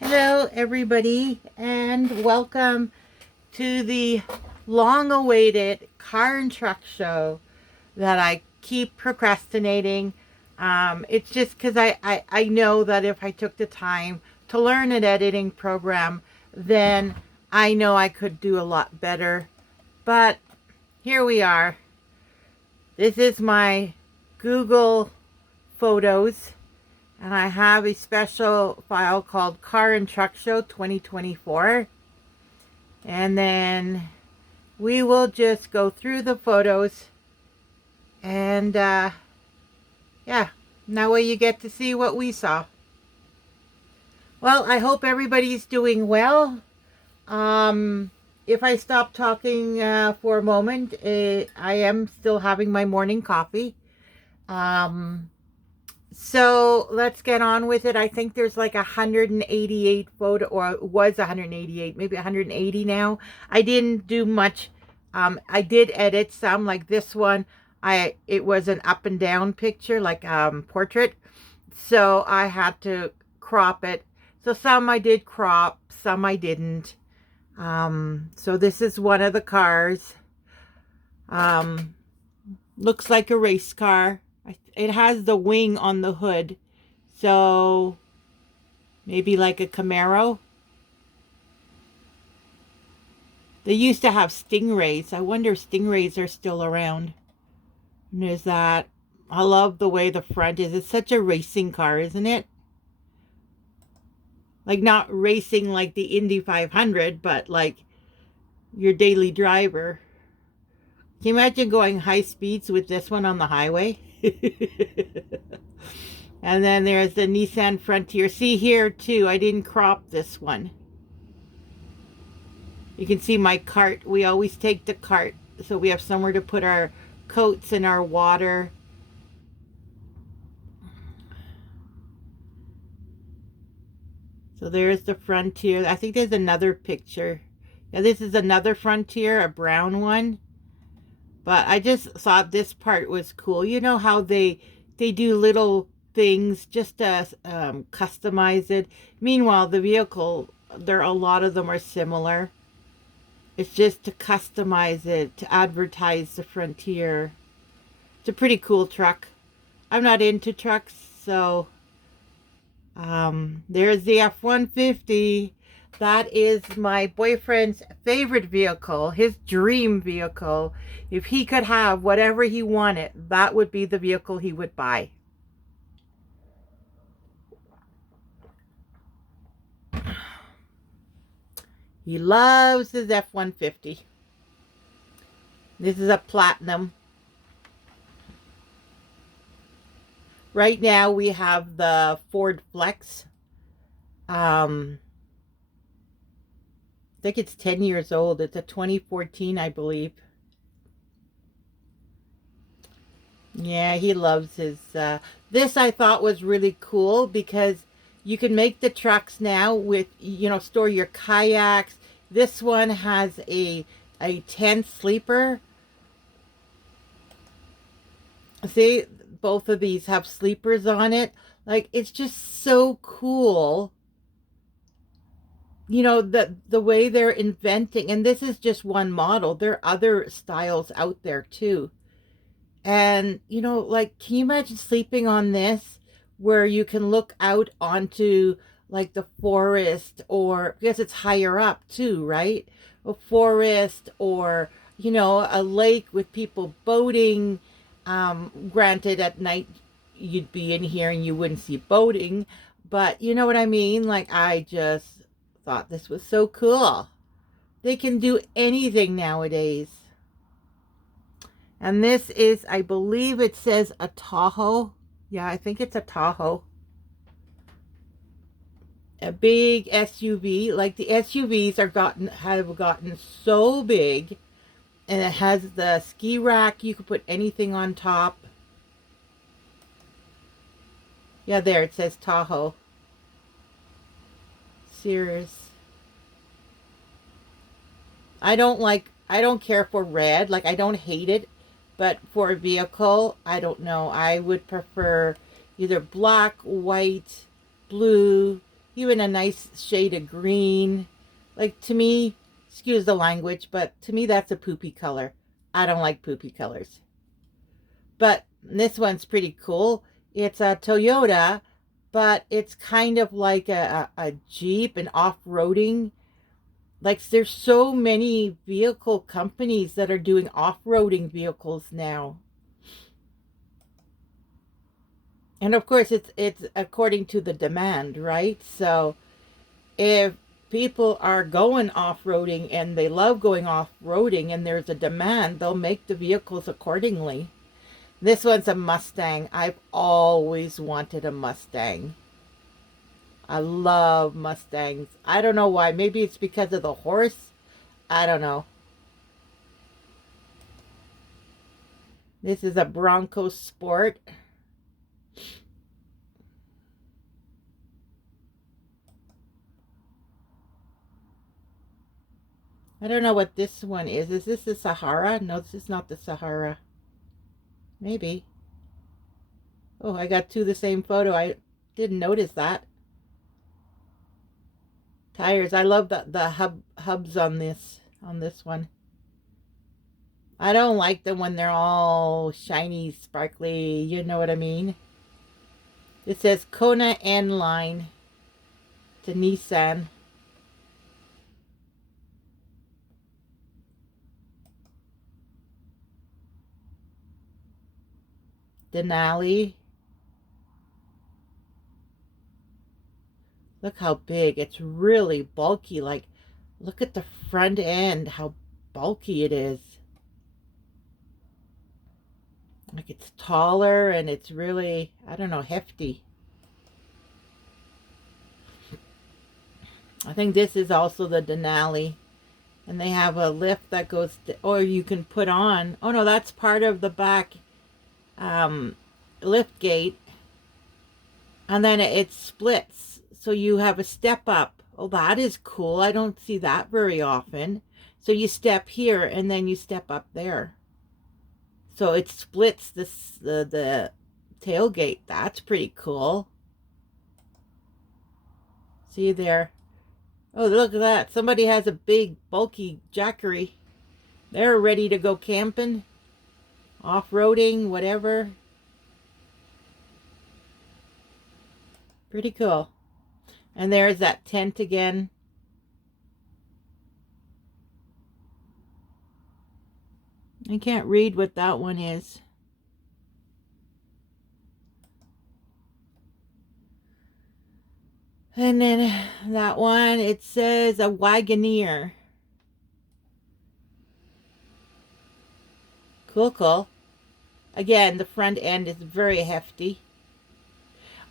Hello, everybody, and welcome to the long awaited car and truck show that I keep procrastinating. It's just because I know that if I took the time to learn an editing program, then I know I could do a lot better. But here we are. This is my Google Photos, and I have a special file called Car and Truck Show 2024. And then we will just go through the photos and yeah, that way you get to see what we saw. Well, I hope everybody's doing well. Um, if I stop talking for a moment, I am still having my morning coffee. Um, So let's get on with it. I think there's like 188 photo, or it was 188, maybe 180 now. I didn't do much. I did edit some, like this one. It was an up and down picture, like portrait. So I had to crop it. So some I did crop, some I didn't. So this is one of the cars. Um, Looks like a race car. It has the wing on the hood. So maybe like a Camaro. They used to have Stingrays. I wonder if Stingrays are still around. And there's that. I love the way the front is. It's such a racing car, isn't it? Like not racing like the Indy 500, but like your daily driver. Can you imagine going high speeds with this one on the highway? And then there's the Nissan Frontier. See here too, I didn't crop this one. You can see my cart. We always take the cart so we have somewhere to put our coats and our water. So there's the Frontier. I think there's another picture. Yeah, this is another Frontier, a brown one. But I just thought this part was cool. You know how they do little things just to customize it. Meanwhile, the vehicle, a lot of them are similar. It's just to customize it, to advertise the Frontier. It's a pretty cool truck. I'm not into trucks, so there's the F-150. That is my boyfriend's favorite vehicle, his dream vehicle. If he could have whatever he wanted, that would be the vehicle he would buy. He loves his F-150. This is a platinum. Right now we have the Ford Flex. I think it's 10 years old. It's a 2014, I believe. Yeah, he loves his. This I thought was really cool because you can make the trucks now with, store your kayaks. This one has a tent sleeper. See, both of these have sleepers on it. Like, it's just so cool. The way they're inventing, and this is just one model. There are other styles out there too. And, like, can you imagine sleeping on this where you can look out onto like the forest, or I guess it's higher up too, right? A forest, or, a lake with people boating. Granted, at night you'd be in here and you wouldn't see boating, but you know what I mean? Like, I just thought this was so cool. They can do anything nowadays. And this is, I believe it says a Tahoe. Yeah, I think it's a Tahoe. A big SUV. Like, the SUVs have gotten so big, and it has the ski rack. You could put anything on top. Yeah, there it says Tahoe. Sears. I don't care for red. Like, I don't hate it. But for a vehicle, I don't know. I would prefer either black, white, blue, even a nice shade of green. Like, to me, excuse the language, but to me that's a poopy color. I don't like poopy colors. But this one's pretty cool. It's a Toyota, but it's kind of like a Jeep, an off-roading. Like, there's so many vehicle companies that are doing off-roading vehicles now. And of course, it's according to the demand, right? So if people are going off-roading and they love going off-roading and there's a demand, they'll make the vehicles accordingly. This one's a Mustang. I've always wanted a Mustang. I love Mustangs. I don't know why. Maybe it's because of the horse. I don't know. This is a Bronco Sport. I don't know what this one is. Is this the Sahara? No, this is not the Sahara. Maybe. Oh, I got two the same photo. I didn't notice that. Tires. I love the hubs on this one. I don't like them when they're all shiny, sparkly. You know what I mean? It says Kona N line to Nissan. Denali. Look how big. It's really bulky. Like, look at the front end, how bulky it is. Like, it's taller and it's really, I don't know, hefty. I think this is also the Denali. And they have a lift that goes, or you can put on. Oh no, that's part of the back lift gate. And then it splits. So you have a step up. Oh, that is cool. I don't see that very often. So you step here and then you step up there. So it splits the tailgate. That's pretty cool. See there. Oh, look at that. Somebody has a big, bulky Jackery. They're ready to go camping, off-roading, whatever. Pretty cool. And there's that tent again. I can't read what that one is. And then that one, it says a Wagoneer. Cool, cool. Again, the front end is very hefty.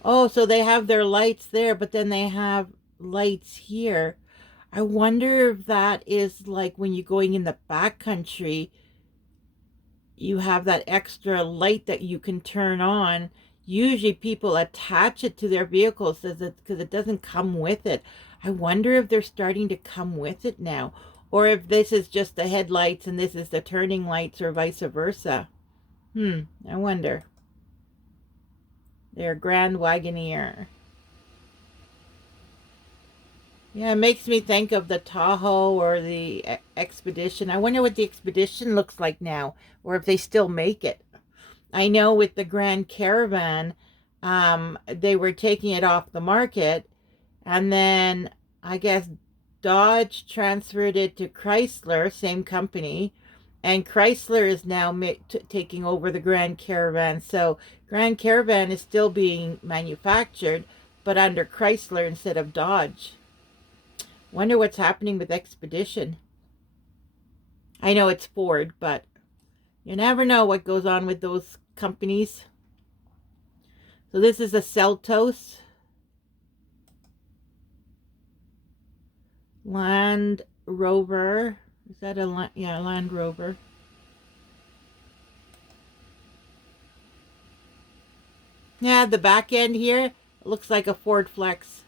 Oh, so they have their lights there, but then they have lights here. I wonder if that is like when you're going in the backcountry, you have that extra light that you can turn on. Usually people attach it to their vehicles because it doesn't come with it. I wonder if they're starting to come with it now, or if this is just the headlights and this is the turning lights, or vice versa. I wonder. They're Grand Wagoneer. Yeah, it makes me think of the Tahoe or the Expedition. I wonder what the Expedition looks like now, or if they still make it. I know with the Grand Caravan, they were taking it off the market, and then I guess Dodge transferred it to Chrysler, same company, and Chrysler is now taking over the Grand Caravan. So Grand Caravan is still being manufactured, but under Chrysler instead of Dodge. Wonder what's happening with Expedition. I know it's Ford, but you never know what goes on with those companies. So this is a Seltos. Land Rover. Is that a Land Rover? Yeah, the back end here looks like a Ford Flex.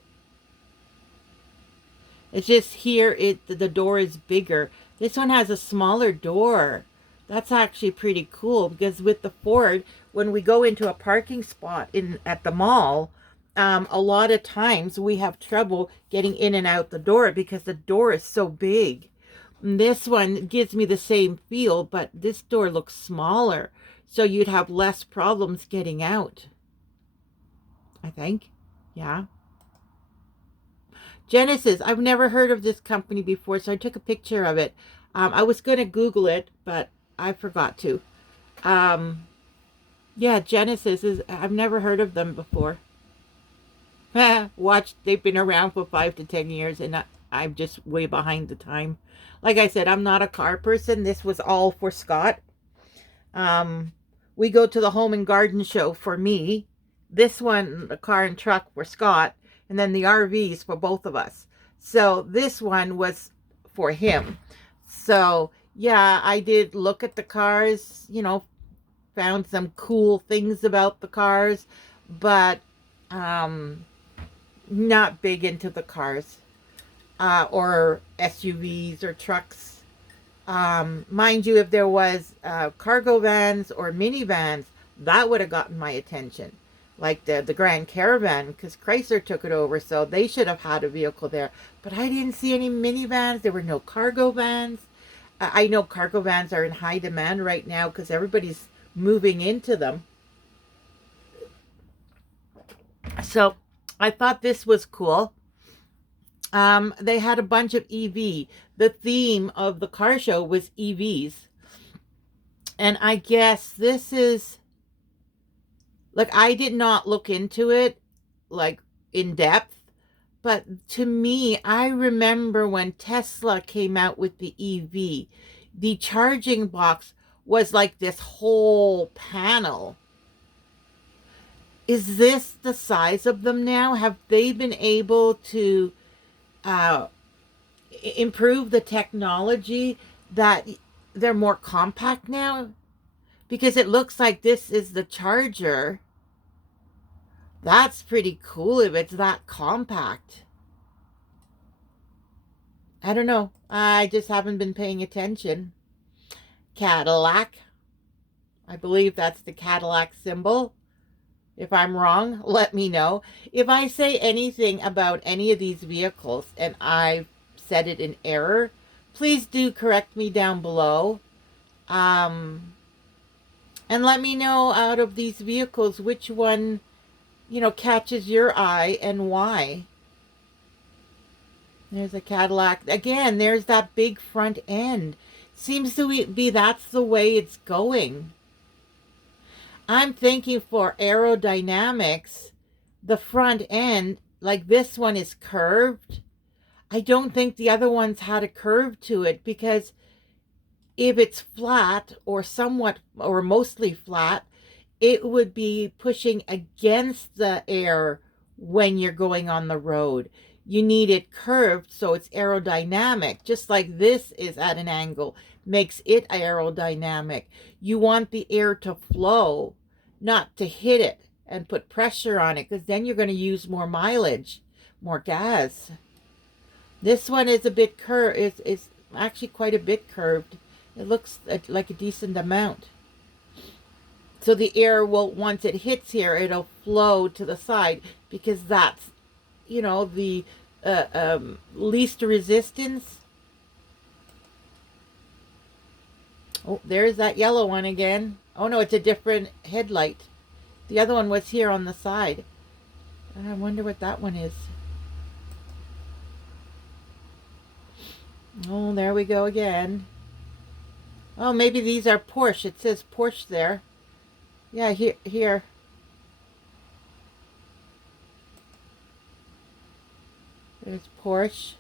It's just here the door is bigger. This one has a smaller door. That's actually pretty cool, because with the Ford, when we go into a parking spot at the mall, a lot of times we have trouble getting in and out the door because the door is so big. And this one gives me the same feel, but this door looks smaller, so you'd have less problems getting out, I think. Yeah. Genesis, I've never heard of this company before, so I took a picture of it. I was going to Google it, but I forgot to. Yeah, Genesis is, I've never heard of them before. Watch, they've been around for 5 to 10 years, and I'm just way behind the time. Like I said, I'm not a car person. This was all for Scott. We go to the home and garden show for me. This one, the car and truck for Scott, and then the RVs for both of us. So this one was for him. So yeah, I did look at the cars, found some cool things about the cars, but not big into the cars or SUVs or trucks. Mind you, if there was cargo vans or minivans, that would have gotten my attention. Like the Grand Caravan, because Chrysler took it over, so they should have had a vehicle there. But I didn't see any minivans. There were no cargo vans. I know cargo vans are in high demand right now because everybody's moving into them. So I thought this was cool. They had a bunch of EV. The theme of the car show was EVs. And I guess this is, like, I did not look into it, like, in depth. But to me, I remember when Tesla came out with the EV, the charging box was like this whole panel. Is this the size of them now? Have they been able to improve the technology that they're more compact now? Because it looks like this is the charger. That's pretty cool if it's that compact. I don't know. I just haven't been paying attention. Cadillac. I believe that's the Cadillac symbol. If I'm wrong, let me know. If I say anything about any of these vehicles and I've said it in error, please do correct me down below. And let me know out of these vehicles which one, catches your eye and why. There's a Cadillac. Again, there's that big front end. Seems to be that's the way it's going. I'm thinking for aerodynamics, the front end, like this one is curved. I don't think the other ones had a curve to it, because if it's flat or somewhat or mostly flat, it would be pushing against the air when you're going on the road. You need it curved so it's aerodynamic, just like this is at an angle, makes it aerodynamic. You want the air to flow, not to hit it and put pressure on it, because then you're going to use more mileage, more gas. This one is a bit curved. It's actually quite a bit curved. It looks like a decent amount. So the air will, once it hits here, it'll flow to the side, because that's, the least resistance. Oh, there's that yellow one again. Oh no, it's a different headlight. The other one was here on the side. I wonder what that one is. Oh, there we go again. Oh, maybe these are Porsche. It says Porsche there. Yeah, here. There's Porsche.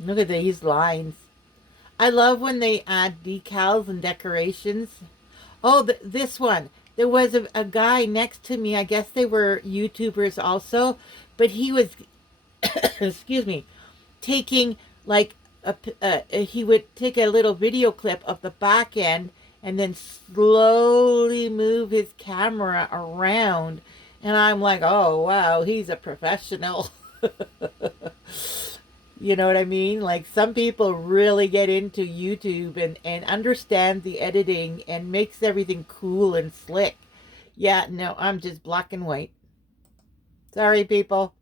Look at these lines. I love when they add decals and decorations. Oh, this one. There was a guy next to me. I guess they were YouTubers also. But he was, excuse me, taking like he would take a little video clip of the back end and then slowly move his camera around. And I'm like, oh, wow, he's a professional. You know what I mean? Like some people really get into YouTube and understand the editing and makes everything cool and slick. Yeah, no, I'm just black and white. Sorry, people.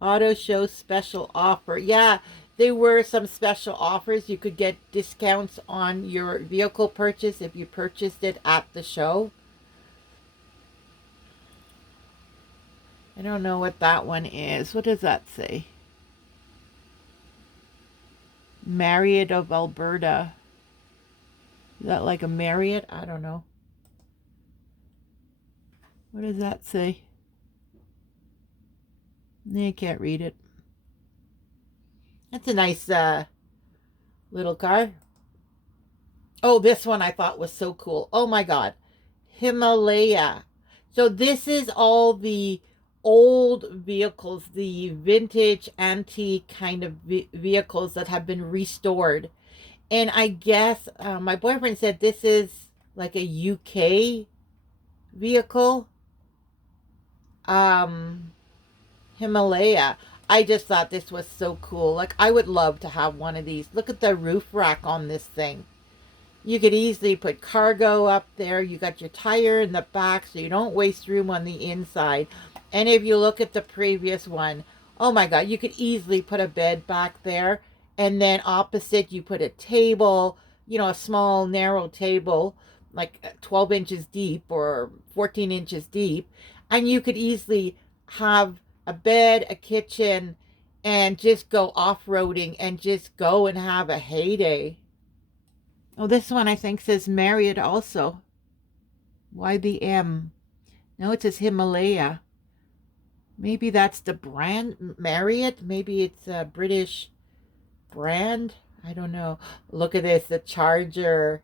Auto show special offer. Yeah, there were some special offers. You could get discounts on your vehicle purchase if you purchased it at the show. I don't know what that one is. What does that say? Marriott of Alberta. Is that like a Marriott? I don't know. What does that say? You can't read it. That's a nice little car. Oh, this one I thought was so cool. Oh my God. Himalaya. So this is all the old vehicles, the vintage antique kind of vehicles that have been restored. And I guess my boyfriend said this is like a UK vehicle. Um, Himalaya. I just thought this was so cool. Like I would love to have one of these. Look at the roof rack on this thing. You could easily put cargo up there. You got your tire in the back so you don't waste room on the inside. And if you look at the previous one, oh my God, you could easily put a bed back there. And then opposite, you put a table, a small, narrow table, like 12 inches deep or 14 inches deep. And you could easily have a bed, a kitchen, and just go off roading and just go and have a heyday. Oh, this one I think says Marriott also. YBM. No, it says Himalaya. Maybe that's the brand Marriott. Maybe it's a British brand. I don't know. Look at this, the Charger.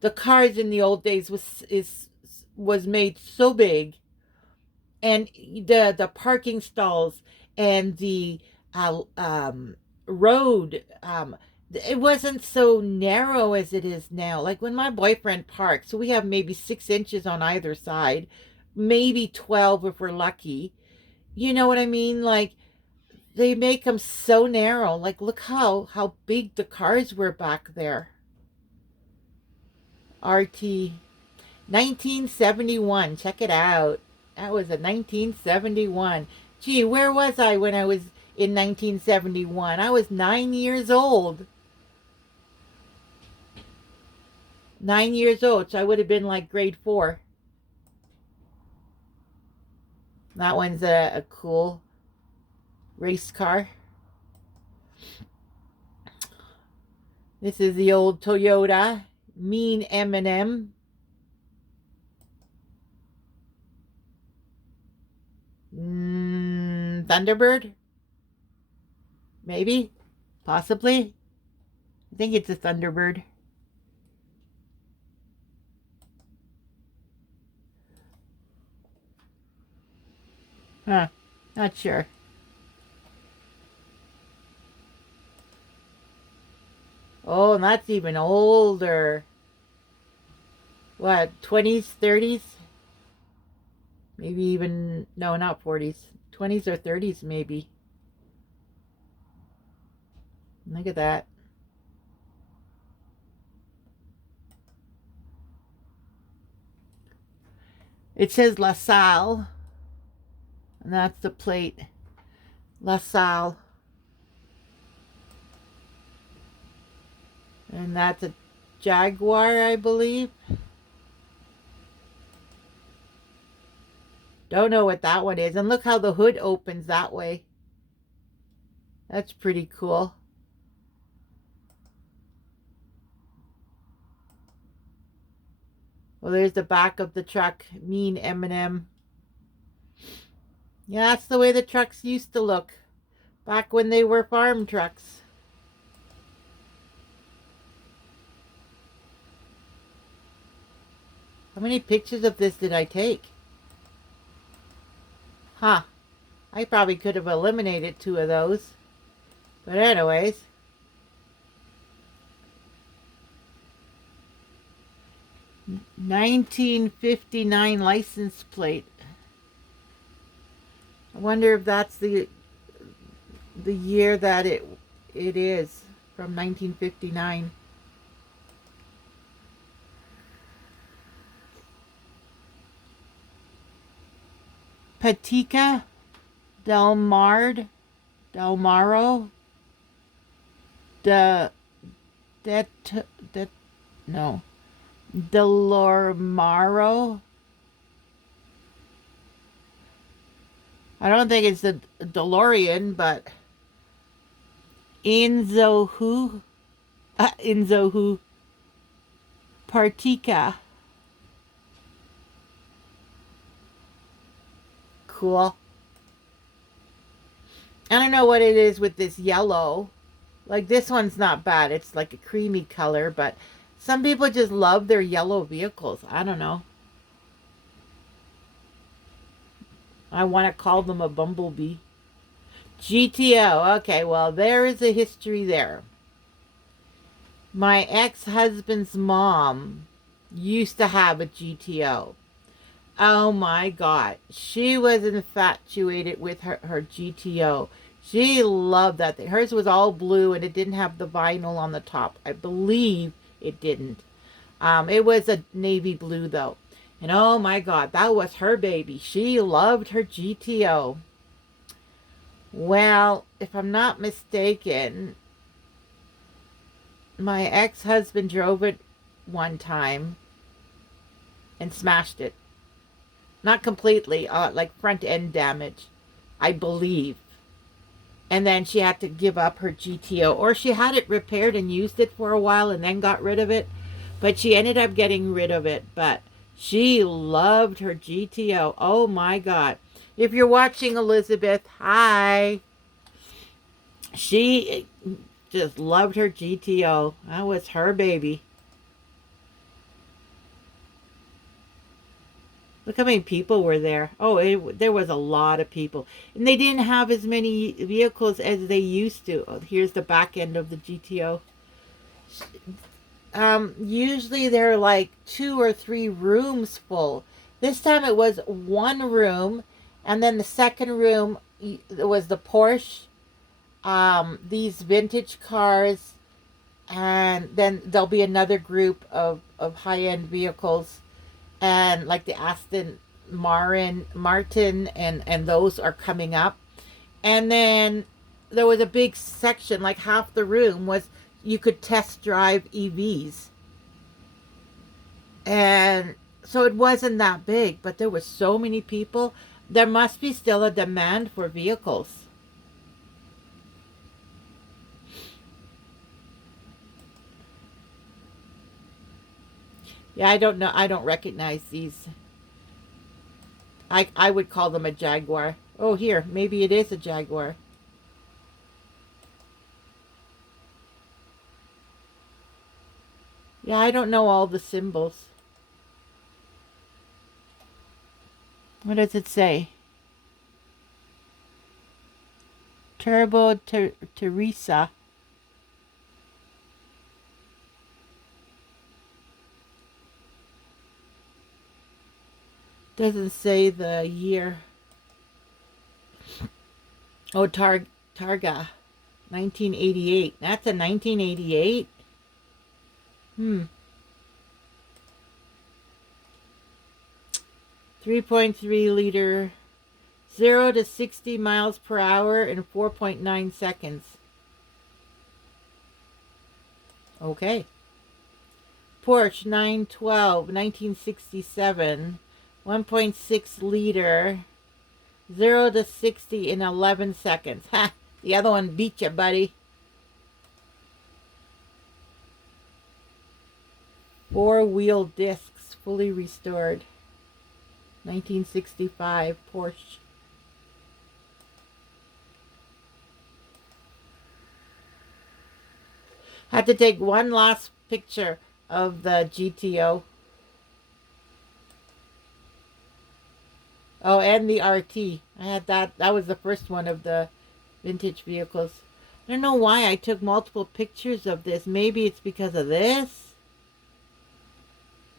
The cars in the old days was made so big, and the parking stalls and the road, it wasn't so narrow as it is now. Like when my boyfriend parks, so we have maybe 6 inches on either side, maybe 12 if we're lucky. You know what I mean? Like they make them so narrow. Like look how big the cars were back there. RT 1971. Check it out. That was a 1971. Gee, where was I when I was in 1971? I was 9 years old. 9 years old, so I would have been like grade four. That one's a cool race car. This is the old Toyota Mean M&M. Thunderbird? Maybe? Possibly? I think it's a Thunderbird. Huh. Not sure. Oh, and that's even older. What, 20s, 30s? Maybe even, no, not 40s. 20s or 30s, maybe. Look at that. It says La Salle, and that's the plate. La Salle. And that's a Jaguar, I believe. Don't know what that one is. And look how the hood opens that way. That's pretty cool. Well, there's the back of the truck. Mean M&M. Yeah, that's the way the trucks used to look back when they were farm trucks. How many pictures of this did I take? Huh. I probably could have eliminated 2 of those. But anyways. 1959 license plate. wonder if that's the year that it is, from 1959. Patica Del Maro, de, det, det, no, Delormaro. I don't think it's the DeLorean, but Inzohu Partica. Cool. I don't know what it is with this yellow. Like, this one's not bad. It's like a creamy color, but some people just love their yellow vehicles. I don't know. I want to call them a bumblebee. GTO. Okay, well, there is a history there. My ex-husband's mom used to have a GTO. Oh my God. She was infatuated with her GTO. She loved that thing. Hers was all blue and it didn't have the vinyl on the top. I believe it didn't. It was a navy blue though. And oh my God, that was her baby. She loved her GTO. Well, if I'm not mistaken, my ex-husband drove it one time and smashed it. Not completely, like front end damage, I believe. And then she had to give up her GTO, or she had it repaired and used it for a while and then got rid of it. But she ended up getting rid of it. But she loved her GTO. Oh my God. If you're watching, Elizabeth, hi. She just loved her GTO. That was her baby. Look how many people were there. Oh, there was a lot of people. And they didn't have as many vehicles as they used to. Oh, here's the back end of the GTO. Usually they're like 2 or 3 rooms full. This time it was 1 room. And then the second room was the Porsche. These vintage cars. And then there'll be another group of high-end vehicles. And like the Aston Martin and those are coming up. And then there was a big section, like half the room was you could test drive EVs. And so it wasn't that big, but there were so many people. There must be still a demand for vehicles. Yeah, I don't know. I don't recognize these. I would call them a Jaguar. Oh, here. Maybe it is a Jaguar. Yeah, I don't know all the symbols. What does it say? Turbo Teresa. Doesn't say the year. Oh, Targa. 1988. That's a 1988? 3.3 liter. 0 to 60 miles per hour in 4.9 seconds. Okay. Porsche 912, 1967. 1.6 liter. 0 to 60 in 11 seconds. Ha! The other one beat you, buddy. 4-wheel discs, fully restored. 1965 Porsche. Had to take one last picture of the GTO. Oh, and the RT. I had that. That was the first one of the vintage vehicles. I don't know why I took multiple pictures of this. Maybe it's because of this.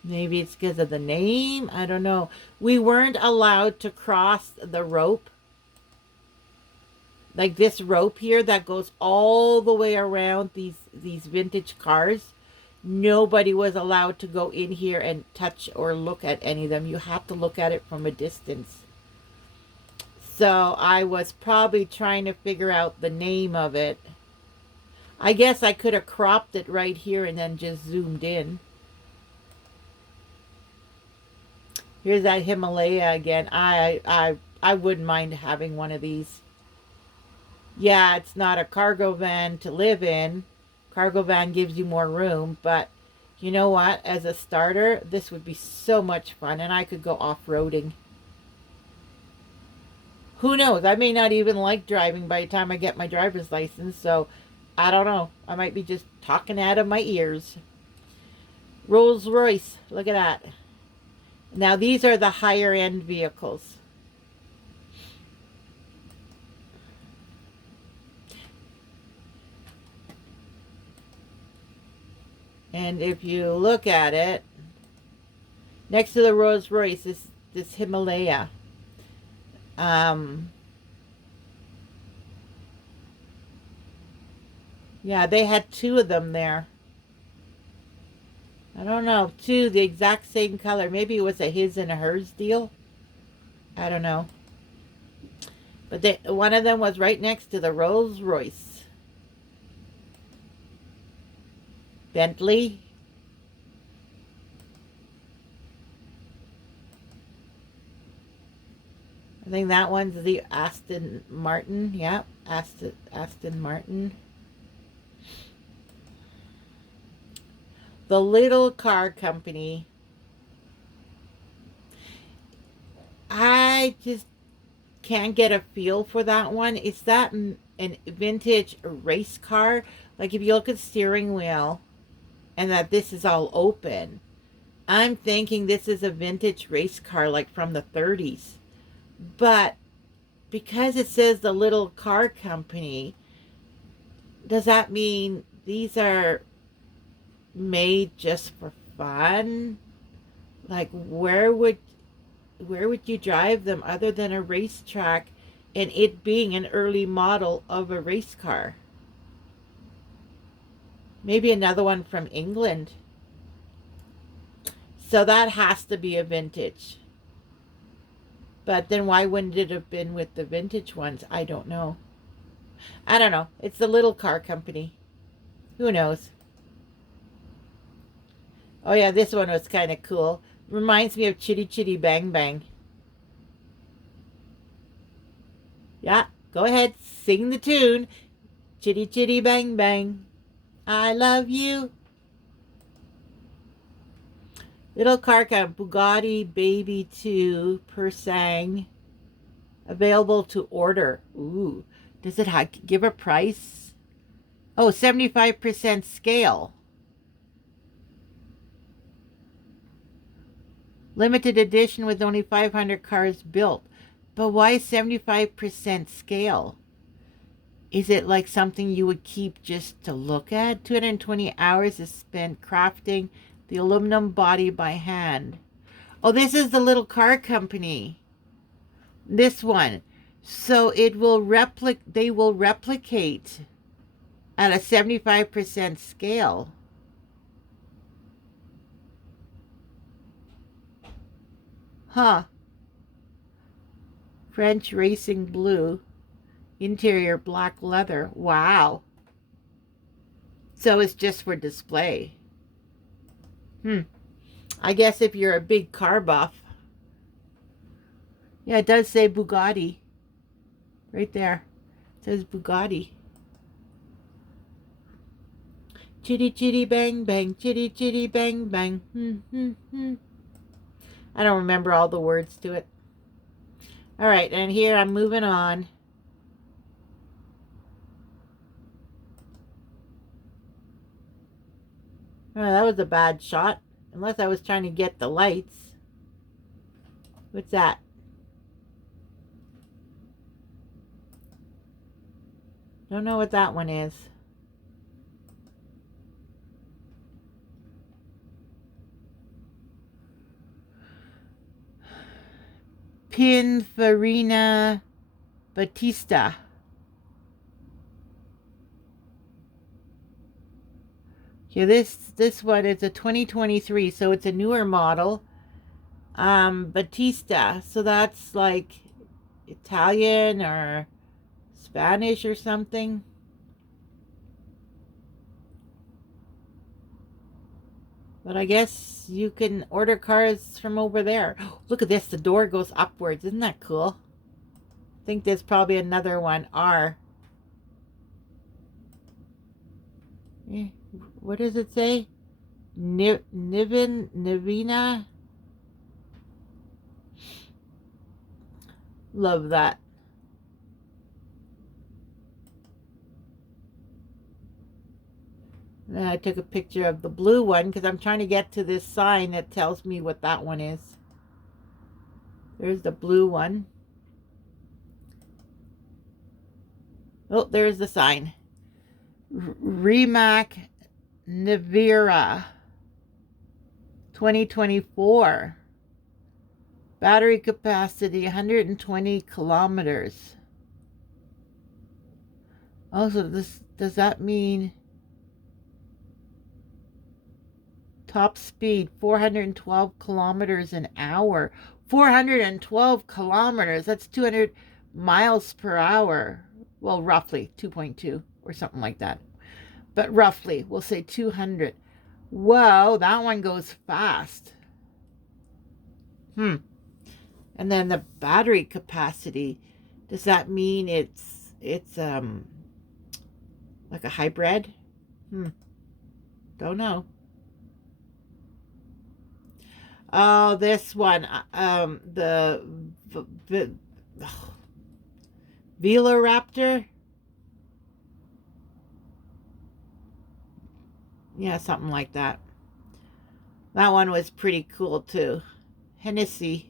Maybe it's because of the name. I don't know. We weren't allowed to cross the rope. Like this rope here that goes all the way around these vintage cars. Nobody was allowed to go in here and touch or look at any of them. You have to look at it from a distance. So I was probably trying to figure out the name of it. I guess I could have cropped it right here and then just zoomed in. Here's that Himalaya again. I wouldn't mind having one of these. Yeah, it's not a cargo van to live in. Cargo van gives you more room, but you know what? As a starter, this would be so much fun, and I could go off-roading. Who knows? I may not even like driving by the time I get my driver's license, so I don't know. I might be just talking out of my ears. Rolls Royce, look at that. Now these are the higher end vehicles. And if you look at it, next to the Rolls Royce is this Himalaya. Yeah, they had two of them there. I don't know, two the exact same color. Maybe it was a his and a hers deal. I don't know. But one of them was right next to the Rolls Royce. Bentley. I think that one's the Aston Martin. Yep, Aston Martin. The little car company. I just can't get a feel for that one. Is that an vintage race car? Like if you look at steering wheel and that this is all open, I'm thinking this is a vintage race car like from the 30s. But because it says the little car company, does that mean these are made just for fun? Like where would you drive them other than a racetrack and it being an early model of a race car? Maybe another one from England. So that has to be a vintage. But then why wouldn't it have been with the vintage ones? I don't know. I don't know. It's the little car company. Who knows? Oh yeah, this one was kind of cool. Reminds me of Chitty Chitty Bang Bang. Yeah, go ahead, sing the tune. Chitty Chitty Bang Bang. I love you. Little car company, Bugatti Baby 2 Persang. Available to order. Ooh, does it give a price? Oh, 75% scale. Limited edition with only 500 cars built. But why 75% scale? Is it like something you would keep just to look at? 220 hours is spent crafting the aluminum body by hand. Oh, this is the little car company. This one. So it will they will replicate at a 75% scale. Huh. French Racing Blue. Interior black leather. Wow. So it's just for display. I guess if you're a big car buff. Yeah, it does say Bugatti. Right there. It says Bugatti. Chitty chitty bang bang. Chitty chitty bang bang. I don't remember all the words to it. All right, and here I'm moving on. Oh, that was a bad shot. Unless I was trying to get the lights. What's that? Don't know what that one is. Pininfarina Battista. Okay, this one is a 2023, so it's a newer model. Batista. So that's like Italian or Spanish or something. But I guess you can order cars from over there. Look at this. The door goes upwards. Isn't that cool? I think there's probably another one. R. Eh, what does it say? Nivina? Love that. Then I took a picture of the blue one because I'm trying to get to this sign that tells me what that one is. There's the blue one. Oh, there's the sign. Rimac Navira 2024. Battery capacity 120 kilometers. Also, does that mean top speed 412 kilometers an hour? 412 kilometers, that's 200 miles per hour. Well, roughly 2.2 or something like that. But roughly, we'll say 200. Whoa, that one goes fast. And then the battery capacity, does that mean it's like a hybrid? Don't know. Oh, this one, the Veloraptor. Yeah, something like that. That one was pretty cool too. Hennessy.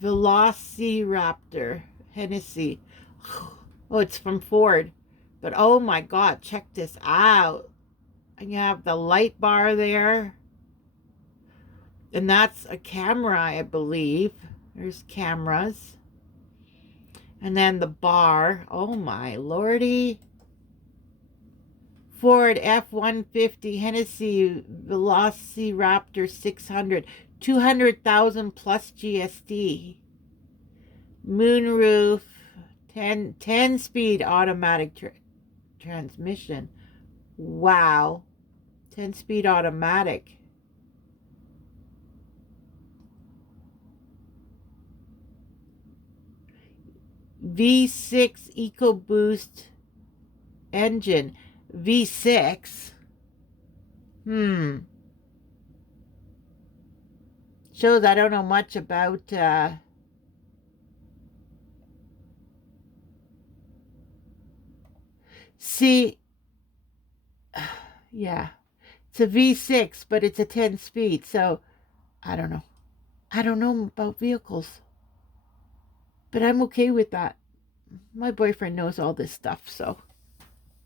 Velociraptor. Hennessy. Oh, it's from Ford. But oh my God, check this out. And you have the light bar there. And that's a camera, I believe. There's cameras. And then the bar. Oh my lordy. Ford F-150 Hennessy Velociraptor 600. 200,000 plus GST. Moonroof. 10 speed automatic transmission. Wow. 10 speed automatic. V6 EcoBoost engine. V6. Shows I don't know much about see, yeah, it's a V6, but it's a 10 speed, so I don't know. I don't know about vehicles, but I'm okay with that. My boyfriend knows all this stuff, so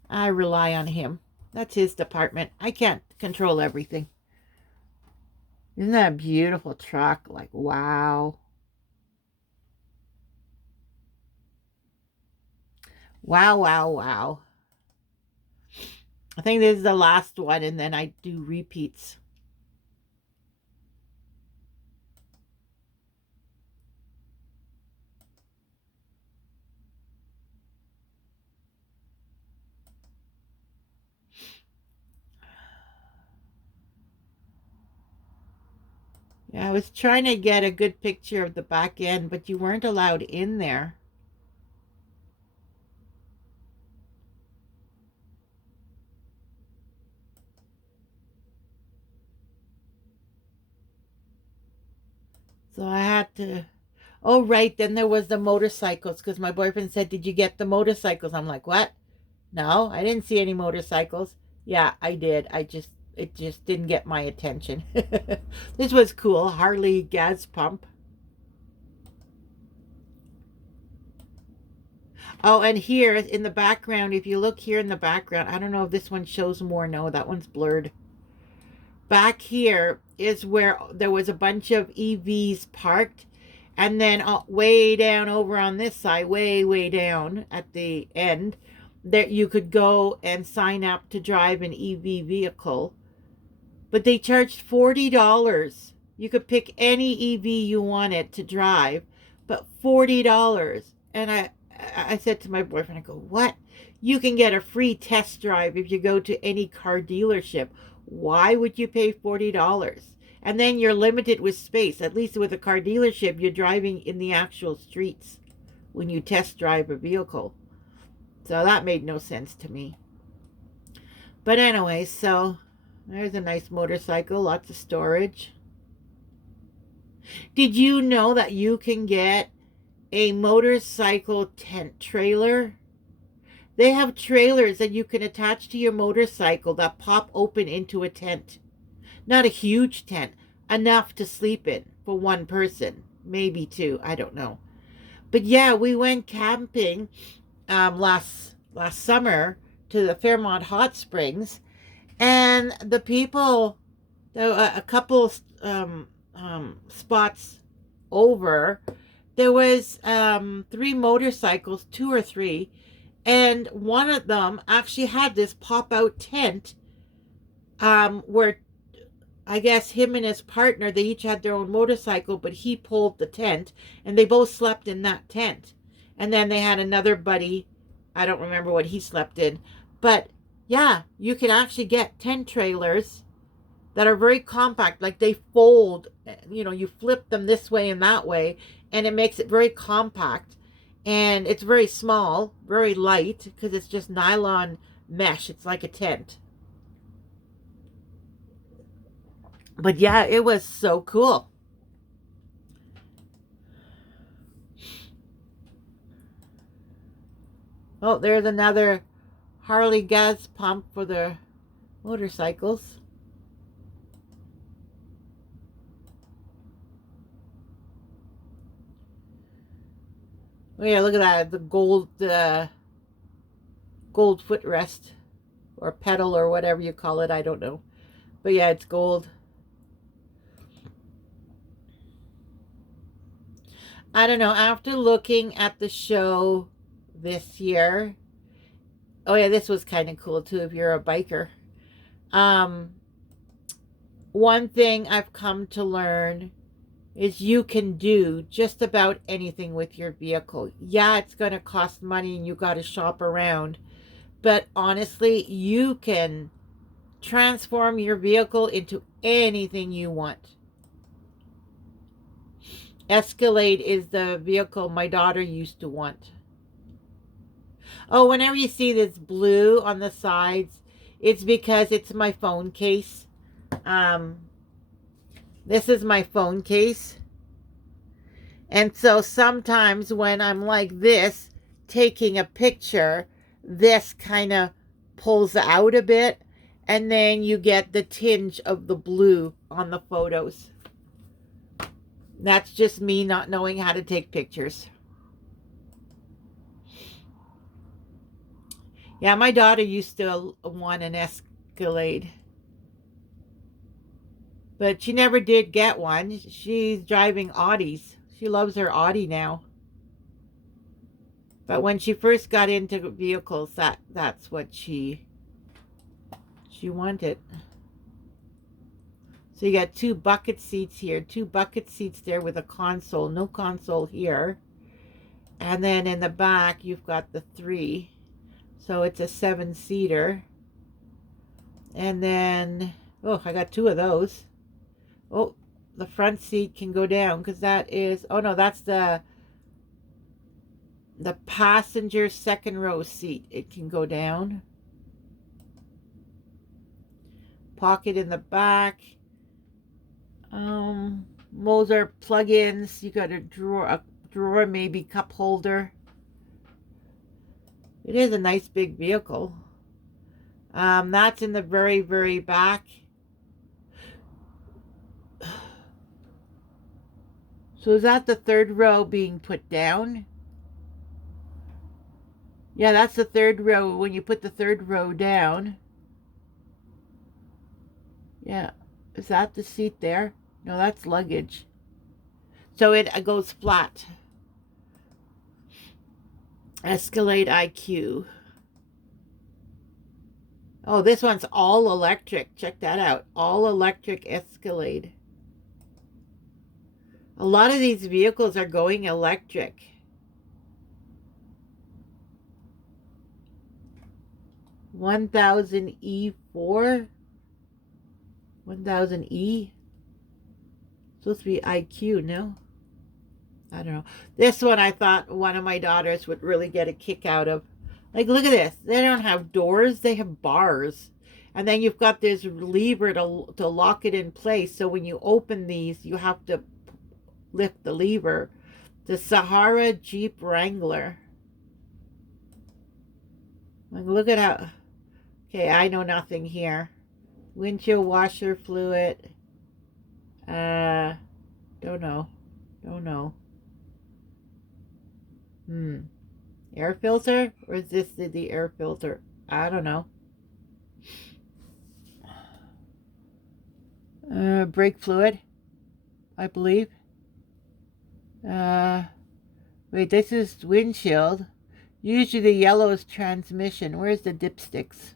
I rely on him. That's his department. I can't control everything. Isn't that a beautiful truck? Like, wow. Wow, wow, wow. I think this is the last one, and then I do repeats. Yeah, I was trying to get a good picture of the back end, but you weren't allowed in there. So I had to. Oh, right. Then there was the motorcycles because my boyfriend said, "Did you get the motorcycles?" I'm like, "What? No, I didn't see any motorcycles." Yeah, I did. It just didn't get my attention. This was cool. Harley gas pump. Oh, and here in the background, if you look here in the background, I don't know if this one shows more. No, that one's blurred. Back here is where there was a bunch of EVs parked. And then way down over on this side, way, way down at the end, There you could go and sign up to drive an EV vehicle, but they charged $40. You could pick any EV you wanted to drive, but $40. And I said to my boyfriend, I go, what? You can get a free test drive if you go to any car dealership. Why would you pay $40? And then you're limited with space. At least with a car dealership, you're driving in the actual streets when you test drive a vehicle. So that made no sense to me. But anyway, so there's a nice motorcycle, lots of storage. Did you know that you can get a motorcycle tent trailer? They have trailers that you can attach to your motorcycle that pop open into a tent. Not a huge tent, enough to sleep in for one person, maybe two, I don't know. But yeah, we went camping last summer to the Fairmont Hot Springs, and the people, a couple spots over, there was 3 motorcycles, 2 or 3, and one of them actually had this pop-out tent where I guess him and his partner, they each had their own motorcycle, but he pulled the tent, and they both slept in that tent. And then they had another buddy, I don't remember what he slept in, but yeah, you can actually get tent trailers that are very compact, like they fold, you flip them this way and that way, and it makes it very compact, and it's very small, very light, because it's just nylon mesh. It's like a tent. But yeah, it was so cool. Oh, there's another Harley gas pump for the motorcycles. Oh yeah, look at that, the gold footrest or pedal or whatever you call it, I don't know. But yeah, it's gold. I don't know, after looking at the show this year, oh yeah, this was kind of cool too if you're a biker. One thing I've come to learn is you can do just about anything with your vehicle. Yeah, it's going to cost money and you got to shop around, but honestly, you can transform your vehicle into anything you want. Escalade is the vehicle my daughter used to want. Oh, whenever you see this blue on the sides, it's because it's my phone case. This is my phone case. And so sometimes when I'm like this, taking a picture, this kind of pulls out a bit, and then you get the tinge of the blue on the photos. That's just me not knowing how to take pictures. Yeah, my daughter used to want an Escalade, but she never did get one. She's driving Audis. She loves her Audi now. But when she first got into vehicles, that's what she wanted. So you got 2 bucket seats here, 2 bucket seats there with a console, no console here. And then in the back, you've got the 3. So it's a 7-seater. And then, oh, I got 2 of those. Oh, the front seat can go down because that is, oh no, that's the passenger second row seat. It can go down. Pocket in the back. Those are plug-ins. You got a drawer, maybe cup holder. It is a nice big vehicle. That's in the very, very back. So is that the 3rd row being put down? Yeah, that's the 3rd row when you put the 3rd row down. Yeah, is that the seat there? No, that's luggage. So it goes flat. Escalade IQ. Oh, this one's all electric. Check that out. All electric Escalade. A lot of these vehicles are going electric. 1000 E4. 1000 E. Supposed to be IQ, no? I don't know. This one I thought one of my daughters would really get a kick out of. Like, look at this. They don't have doors. They have bars. And then you've got this lever to lock it in place. So when you open these, you have to lift the lever. The Sahara Jeep Wrangler. Like, look at how... Okay, I know nothing here. Windshield washer fluid. Don't know. Don't know. Air filter? Or is this the air filter? I don't know. Brake fluid, I believe. Wait, this is windshield. Usually the yellow is transmission. Where's the dipsticks?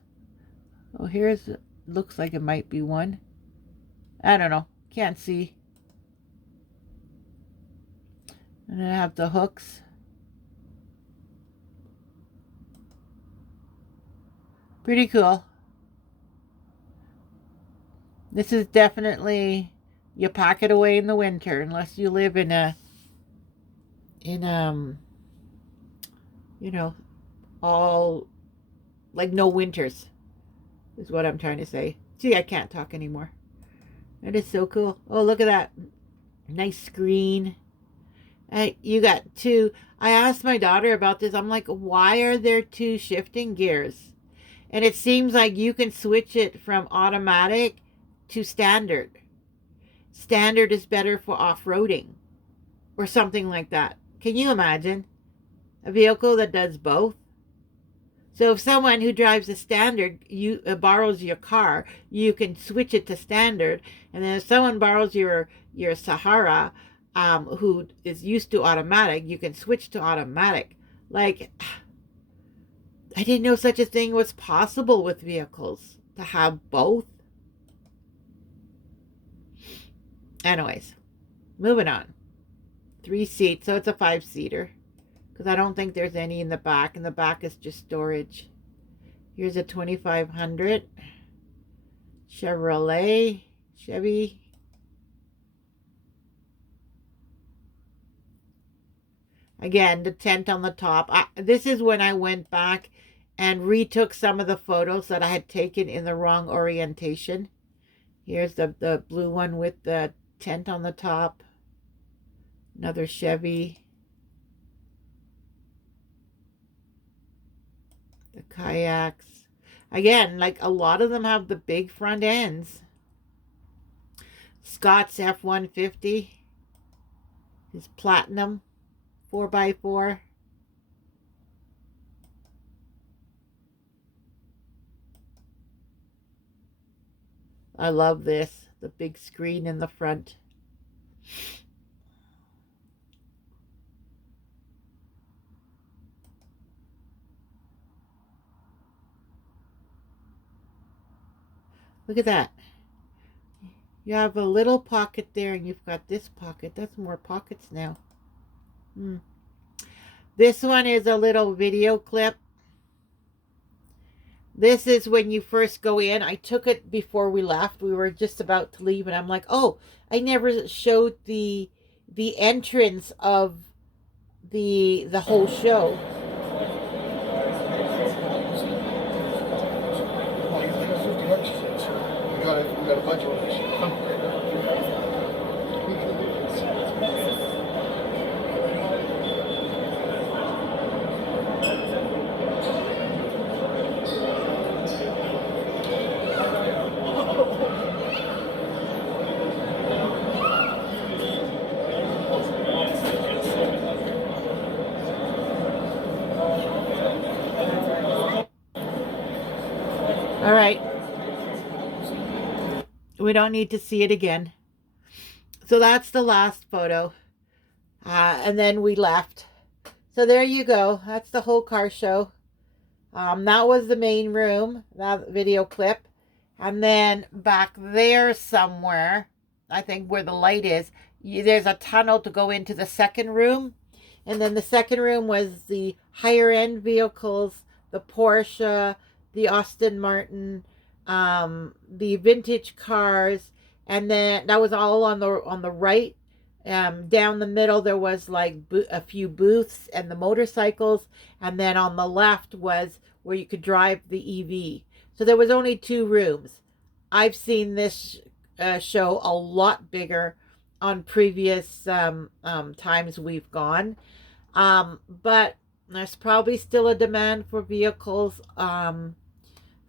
Oh, here's... Looks like it might be one. I don't know. Can't see. And then I have the hooks. Pretty cool. This is definitely, you pack it away in the winter unless you live in you know, all, like, no winters is what I'm trying to say. See, I can't talk anymore. That is so cool. Oh, look at that. Nice screen. You got two. I asked my daughter about this. I'm like, why are there two shifting gears? And it seems like you can switch it from automatic to standard. Standard is better for off-roading or something like that. Can you imagine a vehicle that does both? So if someone who drives a standard borrows your car, you can switch it to standard. And then if someone borrows your Sahara, who is used to automatic, you can switch to automatic. Like, I didn't know such a thing was possible with vehicles, to have both. Anyways, moving on. 3 seats, so it's a 5-seater. Because I don't think there's any in the back. And the back is just storage. Here's a 2500 Chevy. Again, the tent on the top. This is when I went back and retook some of the photos that I had taken in the wrong orientation. Here's the blue one with the tent on the top. Another Chevy. The kayaks. Again, like, a lot of them have the big front ends. Scott's F-150. His platinum 4x4. I love this. The big screen in the front. Look at that. You have a little pocket there, and you've got this pocket. That's more pockets now. This one is a little video clip. This is when you first go in. I took it before we left. We were just about to leave, and I'm like, oh, I never showed the entrance of the whole show. We got a bunch of these. All right. We don't need to see it again. So that's the last photo. And then we left. So there you go. That's the whole car show. That was the main room, that video clip. And then back there somewhere, I think where the light is, there's a tunnel to go into the second room. And then the second room was the higher end vehicles, the Porsche, the Aston Martin, the vintage cars, and then that was all on the right. Down the middle there was like a few booths and the motorcycles, and then on the left was where you could drive the EV. So there was only two rooms. I've seen this show a lot bigger on previous times we've gone. But there's probably still a demand for vehicles.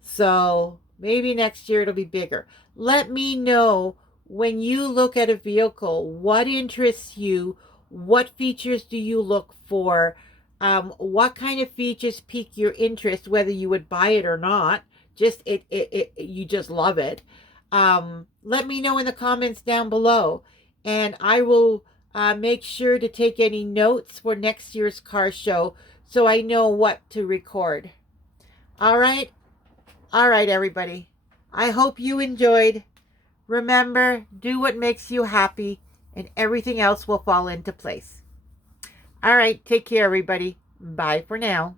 So maybe next year it'll be bigger. Let me know when you look at a vehicle, what interests you? What features do you look for? What kind of features pique your interest, whether you would buy it or not? Just you just love it. Let me know in the comments down below, and I will make sure to take any notes for next year's car show so I know what to record. All right, everybody. I hope you enjoyed. Remember, do what makes you happy, and everything else will fall into place. All right, take care, everybody. Bye for now.